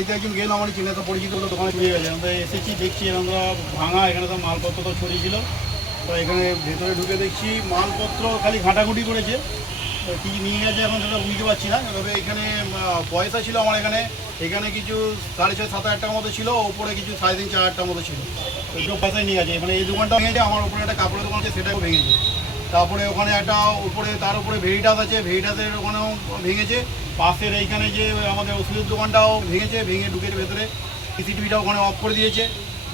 একজন গেল আমার চিনে তো পরিচিত দোকানে চুরি গেছে, আমরা এসেছি দেখছি আমরা ভাঙা, এখানে তো মালপত্র তো ছড়িয়েছিল। তো এখানে ভেতরে ঢুকে দেখছি মালপত্র খালি ঘাঁটাঘুঁটি করেছে, কী নিয়ে গেছে এখন সেটা বুঝতে পারছি না। তবে এখানে পয়সা ছিল আমার এখানে কিছু 6,500-7,000 টাকার মতো ছিল, ওপরে কিছু 3,500-4,000 টাকার মতো ছিল। ওইগুলো পয়সায় নিয়ে গেছে। এখানে এই দোকানটা ভেঙেছে, আমার উপরে একটা কাপড়ের দোকান আছে সেটাও ভেঙেছে। তারপরে ওখানে একটা উপরে তার উপরে ভেরিটাস আছে, ভেরিটাসের ওখানেও ভেঙেছে। পাশের এইখানে যে আমাদের ওষুধের দোকানটাও ভেঙেছে, ভেঙে ঢুকেছে ভেতরে। সিসিটিভিটা ওখানে অফ করে দিয়েছে।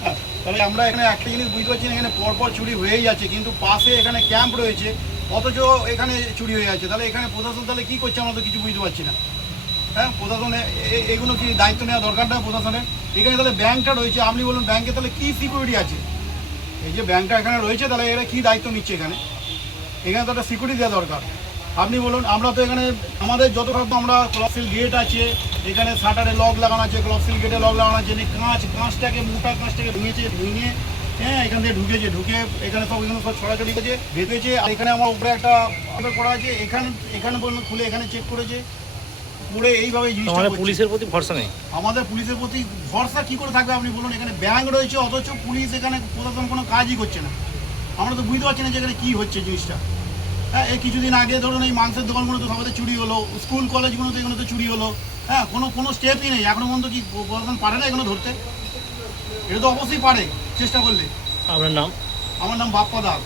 হ্যাঁ, তাহলে আমরা এখানে একটা জিনিস বুঝতে পারছি না, এখানে পরপর চুরি হয়েই যাচ্ছে, কিন্তু পাশে এখানে ক্যাম্প রয়েছে, অথচ এখানে চুরি হয়ে যাচ্ছে। তাহলে এখানে প্রশাসন তাহলে কী করছে আমরা তো কিছু বুঝতে পারছি না। হ্যাঁ, প্রশাসনে এগুলো কি দায়িত্ব নেওয়া দরকার না প্রশাসনের? এখানে তাহলে ব্যাংকটা রয়েছে, আপনি বলুন ব্যাংকে তাহলে কী সিকিউরিটি আছে? এই যে ব্যাংকটা এখানে রয়েছে, তাহলে এরা কী দায়িত্ব নিচ্ছে এখানে তো একটা সিকিউরিটি দেওয়া দরকার। আপনি বলুন, আমরা তো এখানে আমাদের যতটা আমরা ক্লবসিল গেট আছে, এখানে শাটারে লক লাগানো আছে, ক্লবসিল গেটে লক লাগানো আছে, কাঁচটাকে মোটা কাঁচটাকে ভেঙে হ্যাঁ এখান থেকে ঢুকে এখানে সব ছড়াছড়ি করেছে, ভেতেছে। আর এখানে আমার উপরে একটা করা আছে, এখানে বলুন খুলে এখানে চেক করেছে, পুরে এইভাবে জিনিসটা। পুলিশের প্রতি ভরসা নেই আমাদের পুলিশের প্রতি ভরসা কী করে থাকবে আপনি বলুন? এখানে ব্যাংক রয়েছে, অথচ পুলিশ এখানে প্রশাসন কোনো কাজই করছে না। আমরা তো বুঝতে পারছি না যে এখানে কী হচ্ছে জিনিসটা। হ্যাঁ, এই কিছুদিন আগে ধরুন এই মাংসের দোকানগুলো তো সবাই চুরি হলো, স্কুল কলেজগুলোতে এগুলো তো চুরি হলো। হ্যাঁ, কোনো স্টেপই নেই এখনো পর্যন্ত। কি প্রশাসন পারে না এগুলো ধরতে? এটা তো অবশ্যই পারে চেষ্টা করলে। আপনার নাম? আমার নাম বাপ্পা দাস।